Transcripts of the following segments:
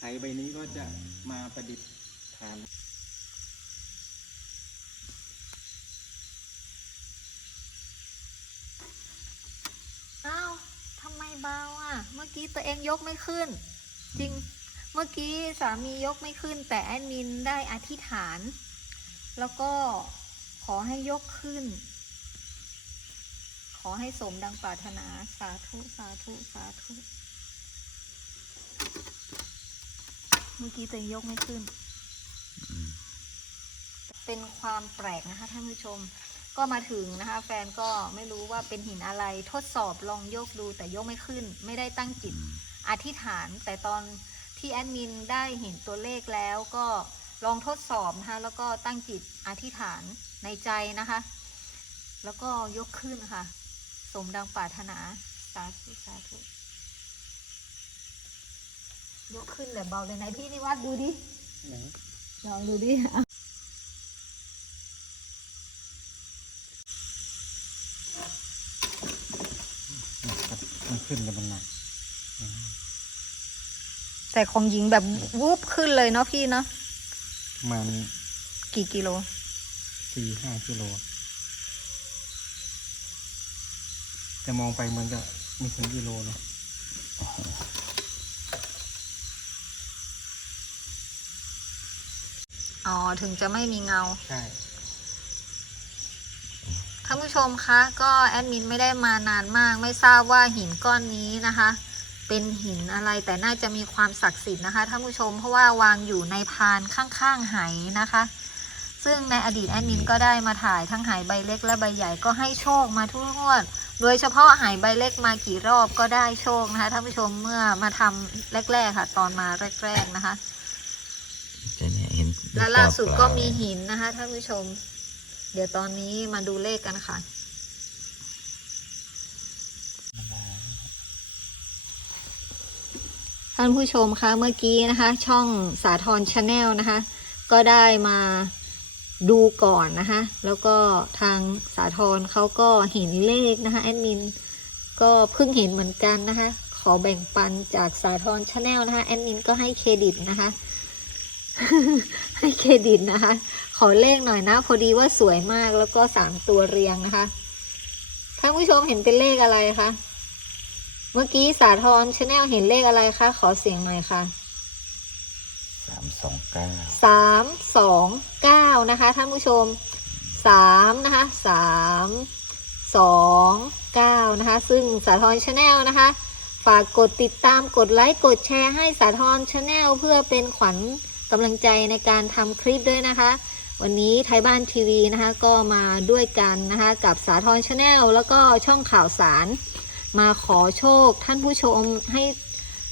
ไหใบนี้ก็จะมาประดิษฐานอ้าวทำไมเบาอะ เมื่อกี้ตัวเองยกไม่ขึ้น จริง เมื่อกี้สามียกไม่ขึ้น แต่แอดมินได้อธิษฐาน แล้วก็ขอให้ยกขึ้น ขอให้สมดังปรารถนา สาธุ สาธุ สาธุ เมื่อกี้ตัวเองยกไม่ขึ้น เป็นความแปลกนะคะท่านผู้ชม ก็มาถึงนะคะ แฟนก็ไม่รู้ว่าเป็นหินอะไรทดสอบลองยกดูแต่ยกไม่ขึ้น ไม่ได้ตั้งจิตอธิษฐาน แต่ตอนที่แอดมินได้เห็นตัวเลขแล้วก็ลองทดสอบนะคะแล้วก็ตั้งจิตอธิษฐานในใจนะคะ แล้วก็ยกขึ้นค่ะ สมดังปรารถนา สาธุสาธุ ยกขึ้นแบบเบาเลยไหนพี่นิวัดดูดิไหนลองดูดิอะมันขึ้นกับมันหนักแต่ของหญิงแบบวูบขึ้นเลยเนาะพี่เนาะประมาณกี่กิโลสี่ห้ากิโล แต่มองไปเหมือนกับไม่ถึงกิโลเนาะ อ๋อ ถึงจะไม่มีเงา ใช่ ท่านผู้ชมคะ ก็แอดมินไม่ได้มานานมาก ไม่ทราบว่าหินก้อนนี้นะคะ เป็นหินอะไรแต่น่าจะมีความศักดิ์สิทธิ์นะคะท่านผู้ชม เพราะว่าวางอยู่ในพานข้างๆไหนะคะ ซึ่งในอดีตแอดมินก็ได้มาถ่ายทั้งไหใบเล็กและใบใหญ่ก็ให้โชคมาทุกงวด โดยเฉพาะไหใบเล็กมากี่รอบก็ได้โชคนะคะท่านผู้ชมเมื่อมาทำแรก ๆ ค่ะ ตอนมาแรก ๆนะคะจะเนี่ยเห็น และล่าสุดก็มีหินนนะคะท่านผู้ชม เดี๋ยวตอนนี้มาดูเลขกันค่ะ ท่านผู้ชมคะเมื่อกี้นะคะ ช่องสาทรชาแนลนะคะ ก็ได้มาดูก่อนนะคะ แล้วก็ทางสาทรเขาก็เห็นเลขนะคะแอดมินก็เพิ่งเห็นเหมือนกันนะคะ ขอแบ่งปันจากสาทรชาแนลนะคะแอดมินก็ให้เครดิตนะคะ ให้เครดิตนะคะ ขอเลขหน่อยนะ พอดีว่าสวยมากแล้วก็สามตัวเรียงนะคะท่านผู้ชมเห็นเป็นเลขอะไรคะเมื่อกี้สาทรชาแนลเห็นเลขอะไรคะขอเสียงหน่อยค่ะสามสองเก้าสามสองเก้านะคะท่านผู้ชมสามนะคะสามสองเก้านะคะ ซึ่งสาทรชาแนลนะคะ ฝากกดติดตามกดไลค์กดแชร์ให้สาทรชาแนลเพื่อเป็นขวัญ กำลังใจในการทำคลิปด้วยนะคะ วันนี้ไทยบ้านทีวีนะคะก็มาด้วยกันนะคะกับสาทรชาแนลแล้วก็ช่องข่าวสาร มาขอโชคท่านผู้ชมให้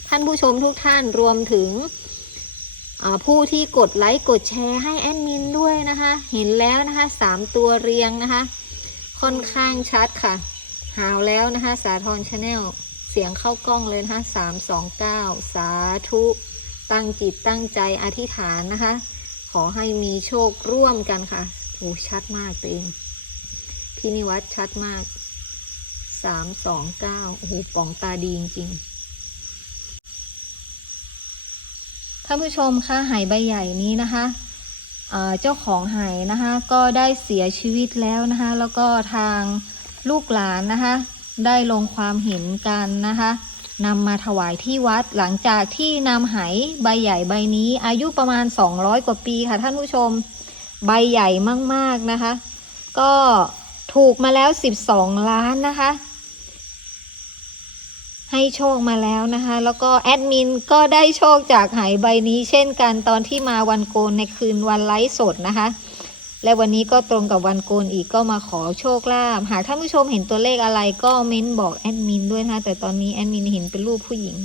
ท่านผู้ชมทุกท่านรวมถึงผู้ที่กดไลค์กดแชร์ให้แอดมินด้วยนะคะ เห็นแล้วนะคะสามตัวเรียงนะคะ ค่อนข้างชัดค่ะ หาวแล้วนะคะ สาทรชาแนลเสียงเข้ากล้องเลยนะคะสามสองเก้าสาธุ ตั้งจิตตั้งใจอธิษฐานนะคะ ขอให้มีโชคร่วมกันค่ะโอ้ชัดมากตัวเองพี่นิวัฒน์ชัดมากสามสองเก้าโอ้โหป่องตาดีจริงๆท่านผู้ชมคะไหใบใหญ่นี้นะคะเจ้าของไหนะคะก็ได้เสียชีวิตแล้วนะคะแล้วก็ทางลูกหลานนะคะได้ลงความเห็นกันนะคะ นำมาถวายที่วัดหลังจากที่นำไหใบใหญ่ใบนี้อายุประมาณ 200 กว่าปีค่ะท่านผู้ชม ใบใหญ่มากๆนะคะ ก็ถูกมาแล้ว 12 ล้านนะคะ ให้โชคมาแล้วนะคะ แล้วก็แอดมินก็ได้โชคจากหายใบนี้เช่นกันตอนที่มาวันโกนในคืนวันไลฟ์สดนะคะ และวันนี้ก็ตรงกับวันโกนอีกก็มาขอโชคลาภหากท่านผู้ชมเห็นตัวเลขอะไรก็เม้นบอกแอดมินด้วยนะคะแต่ตอนนี้แอดมินเห็นเป็นรูปผู้หญิง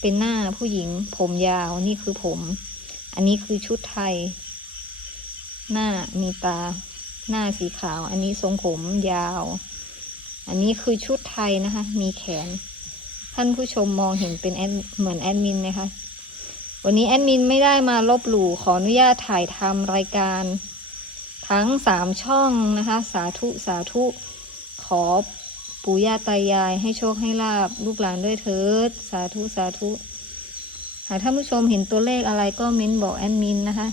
เป็นหน้าผู้หญิง ผมยาวนี่คือผม อันนี้คือชุดไทย หน้ามีตา หน้าสีขาว อันนี้ทรงผมยาว อันนี้คือชุดไทยนะคะ มีแขน ท่านผู้ชมมองเห็นเป็นแอดเหมือนแอดมินไหมคะ วันนี้แอดมินไม่ได้มาลบหลู่ขออนุญาตถ่ายทำรายการ ทั้งสามช่องนะคะ สาธุสาธุขอปู่ย่าตายายให้โชคให้ลาบลูกหลานด้วยเถิด สาธุสาธุ หากท่านผู้ชมเห็นตัวเลขอะไรก็เม้นบอกแอดมินนะคะ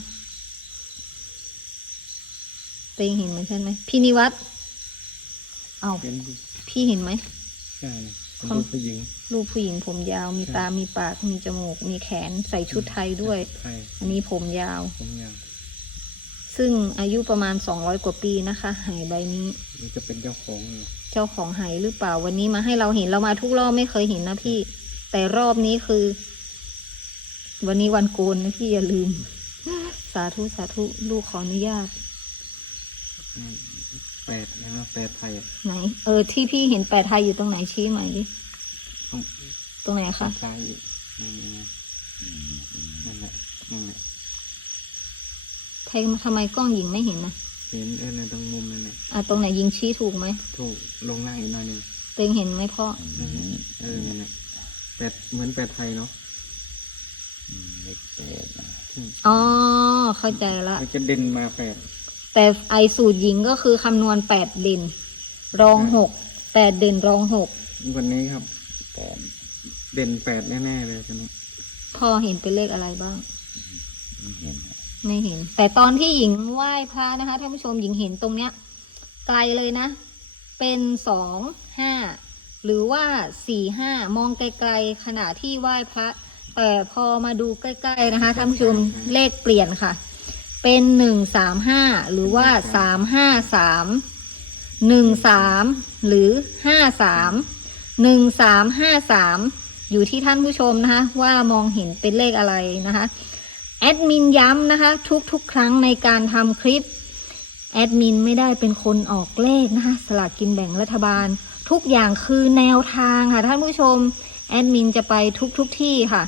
เตงเห็นเหมือนกันไหมพี่นิวัตเอาเห็นดิพี่เห็นไหมใช่ เป็นของรูปผู้หญิงรูปผู้หญิงผมยาวมีตา มีปาก มีจมูก มีแขน ใส่ชุดไทยด้วย ไทยอันนี้ผมยาว ผมยาวซึ่งอายุประมาณ200กว่าปีนะคะหายใบนี้ นี่จะเป็นเจ้าของอยู่เจ้าของหายหรือเปล่า วันนี้มาให้เราเห็นเรามาทุกรอบไม่เคยเห็นนะพี่ แต่รอบนี้คือ วันนี้วันโกนนะพี่อย่าลืม สาธุสาธุลูกขออนุญาต อืม แปดนะแปดไทยอะไหน เออ ที่พี่เห็นแปดไทยอยู่ตรงไหนชี้ใหม่ดิตรงตรงไหนคะ ซ้ายอีกนั่นไงนั่นแหละนั่นแหละไทยทำไมกล้องหญิงไม่เห็นนะเห็นเออในตรงมุมนั่นแหละอะตรงไหนยิงชี้ถูกไหมถูกลงล่างอีกหน่อยหนึงเต็งเห็นไหมพ่อ นั่นแหละเออนั่นแหละแปดเหมือนแปดไทยเนาะอืมเลขแปดนะอืมอ๋อ เข้าใจละ มันจะเด่นมาแปด แต่ไอสูตรหญิงก็คือคำนวณแปดเด่น รองหกแปดเด่นรองหกวันนี้ครับแปดเด่นแปดแน่ๆเลยใช่ไหมพ่อเห็นเป็นเลขอะไรบ้างไม่เห็นนะไม่เห็น แต่ตอนที่หญิงไหว้พระนะคะท่านผู้ชมหญิงเห็นตรงเนี้ย ไกลเลยนะ เป็นสองห้าหรือว่าสี่ห้ามองไกลๆขณะที่ไหว้พระ แต่พอมาดูใกล้ ๆนะคะท่านผู้ชมเลขเปลี่ยนค่ะ เป็นหนึ่งสามห้าหรือว่าสามห้าสามหนึ่งสามหรือห้าสามหนึ่งสามห้าสามอยู่ที่ท่านผู้ชมนะคะ ว่ามองเห็นเป็นเลขอะไรนะคะแอดมินย้ำนะคะ ทุกๆ ครั้งในการทำคลิปแอดมินไม่ได้เป็นคนออกเลขนะคะสลากกินแบ่งรัฐบาล ทุกอย่างคือแนวทางค่ะท่านผู้ชมแอดมินจะไปทุกๆทที่ค่ะ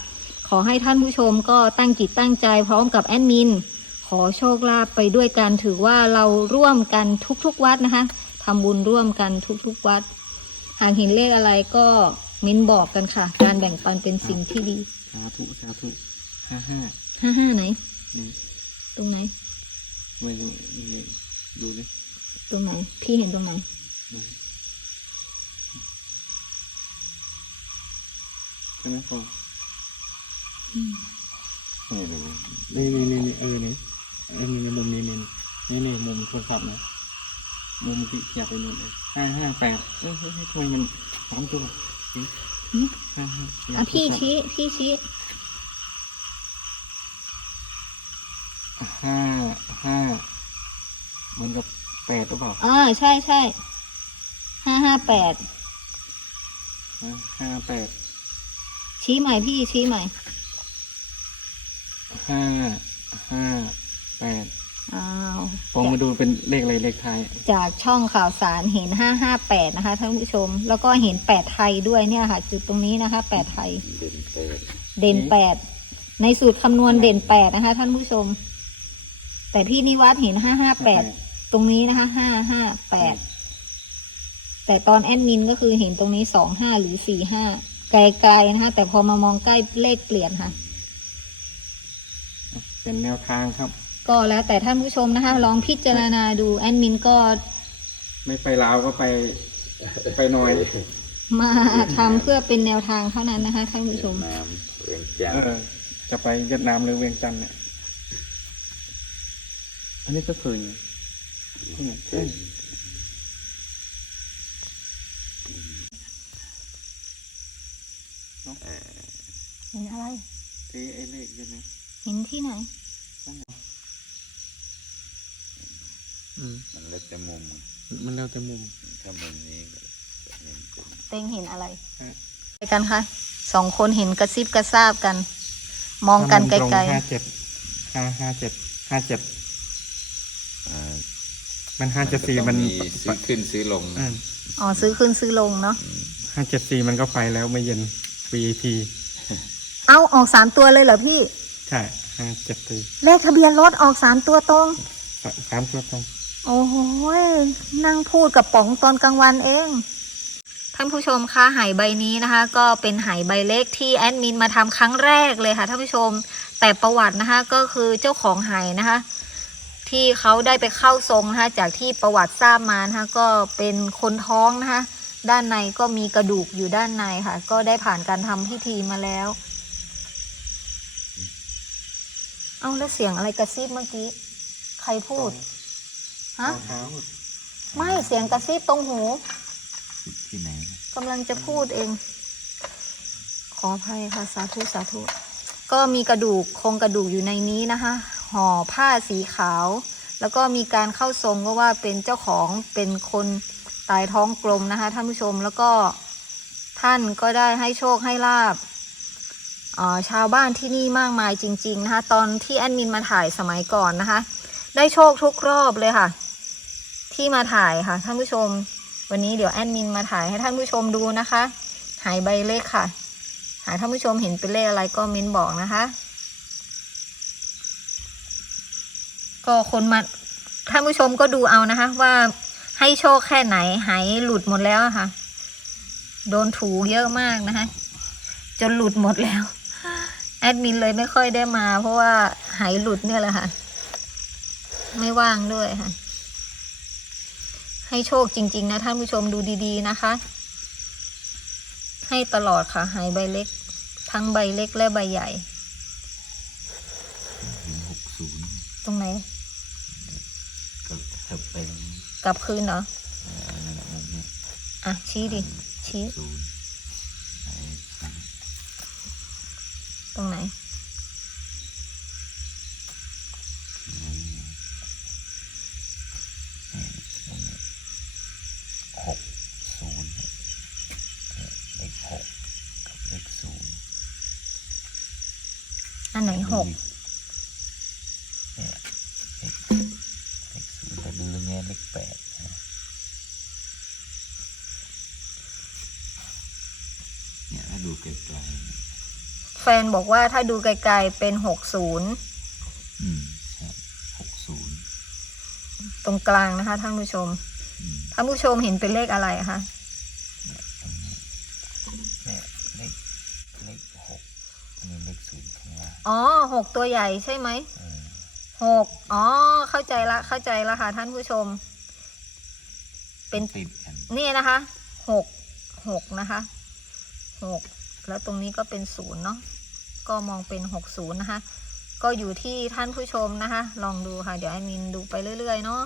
ขอให้ท่านผู้ชมก็ตั้งจิตตั้งใจพร้อมกับแอดมิน ขอโชคลาภไปด้วยกันถือว่าเราร่วมกันทุกๆวัดนะคะทำบุญร่วมกันทุกๆวัด หากเห็นเลขอะไรก็เม้นบอกกันค่ะ การแบ่งปันเป็นสิ่งที่ดีสาธุสาธุห้าห้าห้าห้าไหนดูตรงไหนไม่รู้นี่ดูดิตรงไหน พี่เห็นตรงไหนดูใช่ไหมพ่อไม่รู้นี่นี่นี่นี่เออนี่เออ นี่ในมุมนี้นี่นี่นี่มุมโทรศัพท์นะมุมที่อยากไปนู่นเลยห้าห้าแปดเฮ้ยเฮ้ยเฮ้ยทำไมมันสองตัวเฮ้ยหืมห้าห้าอะพี่ชี้พี่ชี้ห้าห้าเหมือนกับแปดหรือเปล่าอ่าใช่ใช่ห้าห้าแปดห้าห้าแปดชี้ใหม่พี่ชี้ใหม่ห้าห้า แปดอ้าวฟองมาดูเป็นเลขอะไรเลขไทย จากช่องข่าวสารเห็นห้าห้าแปดนะคะท่านผู้ชม แล้วก็เห็นแปดไทยด้วยเนี่ยค่ะ จุดตรงนี้นะคะแปดไทย เด่นแปดเด่นแปดในสูตรคำนวณเด่นแปดนะคะ ท่านผู้ชม แต่พี่นิวัฒน์เห็นห้าห้าแปดตรงนี้นะคะห้าห้าแปดแต่ตอนแอดมินก็คือเห็นตรงนี้สองห้าหรือสี่ห้าไกลๆนะคะ แต่พอมามองใกล้เลขเปลี่ยนค่ะ เป็นแนวทางครับ ก็แล้วแต่ท่านผู้ชมนะคะ ลองพิจารณาดูแอดมินก็ไม่ไปลาวก็ไปไปหน่อยมาทำเพื่อเป็นแนวทางเท่านั้นนะคะท่านผู้ชม น้ำเวียงจันเอทร์อจะไปเวียดนามหรือเวียงจันทร์เนี่ย อันนี้ก็เคยอยู่เนี่ยเอ้ยเห็นอะไร ตีไอ้เลขอยู่นะ เห็นที่ไหน นั่นเหรออื มมันเล็กแต่มุมมันแล้วแต่มุมถ้ามุมนี้ก็เห็นเป็นเต็งเห็นอะไรฮะไปกันคะสองคนเห็นกระซิบกระซาบกัน มองกันไกลห้าเจ็ดห้าห้าเจ็ดห้าเจ็ดอ่ามันห้าเจ็ดสี่มันก็ต้องซื้อขึ้นซื้อลงอืนะมๆอ๋อซื้อขึ้นซื้อลงเนาะห้าเจ็ดสี่มันก็ไปแล้วไม่เย็น VIP เอาออกสามตัวเลยเหรอพี่ ใช่ห้าเจ็ดสี่เลขทะเบียนรถออกสามตัวตรงสสามตัวตรง โอ้โหยนั่งพูดกับป๋องตอนกลางวันเอง ท่านผู้ชมคะหายใบนี้นะคะ ก็เป็นหายใบเล็กที่แอดมินมาทำครั้งแรกเลยค่ะท่านผู้ชม แต่ประวัตินะคะก็คือเจ้าของหายนะคะ ที่เขาได้ไปเข้าทรงนะคะจากที่ประวัติทราบมานะคะก็เป็นคนท้องนะคะด้านในก็มีกระดูกอยู่ด้านในค่ะ ก็ได้ผ่านการทำพิธีมาแล้ว เอ้าแล้วเสียงอะไรกระซิบเมื่อกี้ ใครพูด ฮะเท้าไม่เสียงกระซิบตรงหูที่ไหนกำลังจะพูดเอง ขออภัยค่ะสาธุสาธุ ก็มีกระดูกโครงกระดูกอยู่ในนี้นะคะห่อผ้าสีขาว แล้วก็มีการเข้าทรงก็ว่าเป็นเจ้าของเป็นคนตายท้องกลมนะคะท่านผู้ชมแล้วก็ท่านก็ได้ให้โชคให้ลาบเอ่อชาวบ้านที่นี่มากมายจริง ๆ นะคะ ตอนที่แอดมินมาถ่ายสมัยก่อนนะคะ ได้โชคทุกรอบเลยค่ะ ที่มาถ่ายค่ะ ท่านผู้ชม วันนี้เดี๋ยวแอดมินมาถ่ายให้ท่านผู้ชมดูนะคะ หายใบเลขค่ะ หากท่านผู้ชมเห็นเป็นเลขอะไรก็เม้นบอกนะคะ ก็คนมาท่านผู้ชมก็ดูเอานะคะ ว่าให้โชคแค่ไหน หายหลุดหมดแล้วค่ะ โดนถูเยอะมากนะคะ จนหลุดหมดแล้ว แอดมินเลยไม่ค่อยได้มา เพราะว่าหายหลุดเนี่ยแหละค่ะ ไม่ว่างด้วยค่ะ ให้โชคจริง ๆ นะท่านผู้ชมดูดีๆนะคะ ให้ตลอดค่ะหายใบเล็ก ทั้งใบเล็กและใบใหญ่ถึงหกศูนย์ตรงไหน ก็เถิบไปกลับคืนเหรอ เอ่อนั่นแหละมุมเนี้ยอะ ชี้ดิ ชี้ ศูนย์ไอ้ศูนย์ตรงไหน หกศูนย์เลขหกกับเลขศูนย์ อันไหนหกเลขศูนย์แต่ดูตรงเนี้ยเลขแปดนะเนี่ยถ้าดูไกลๆแฟนบอกว่าถ้าดูไกลๆเป็นหกศูนย์อืมใช่หกศูนย์ตรงกลางนะคะท่านผู้ชม อืมท่านผู้ชมเห็นเป็นเลขอะไรคะยเลขเลขหกมีเลขศูนย์ข้างล่าง อ๋อหกตัวใหญ่ใช่ไหมเออหกอ๋อ เข้าใจละ เข้าใจละค่ะท่านผู้ชม เป็นติดกันนี่นะคะหกหกนะคะหกแล้วตรงนี้ก็เป็นศูนย์เนาะก็มองเป็นหกศูนย์นะคะ ก็อยู่ที่ท่านผู้ชมนะคะ ลองดูค่ะ เดี๋ยวแอดมินดูไปเรื่อยๆเนาะ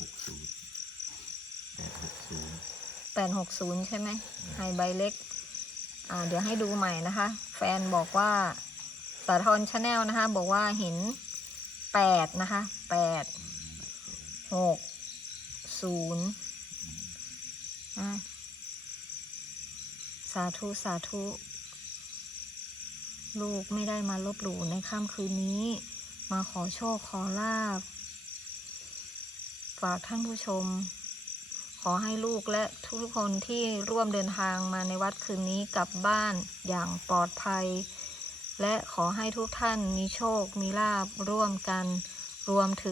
หกศูนย์แปดหกศูนย์แปดหกศูนย์ใช่ไหมไฮใบเล็ก อ่า เดี๋ยวให้ดูใหม่นะคะ แฟนบอกว่าสาทรชาแนลนะคะ บอกว่าเห็นแปดนะคะแปดหกศูนย์สาธุ สาธุ ลูกไม่ได้มาลบหลู่ในค่ำคืนนี้ มาขอโชคขอลาบ ฝากท่านผู้ชม ขอให้ลูกและทุกคนที่ร่วมเดินทางมาในวัดคืนนี้กลับบ้านอย่างปลอดภัย และขอให้ทุกท่านมีโชคมีลาบร่วมกันรวมถึง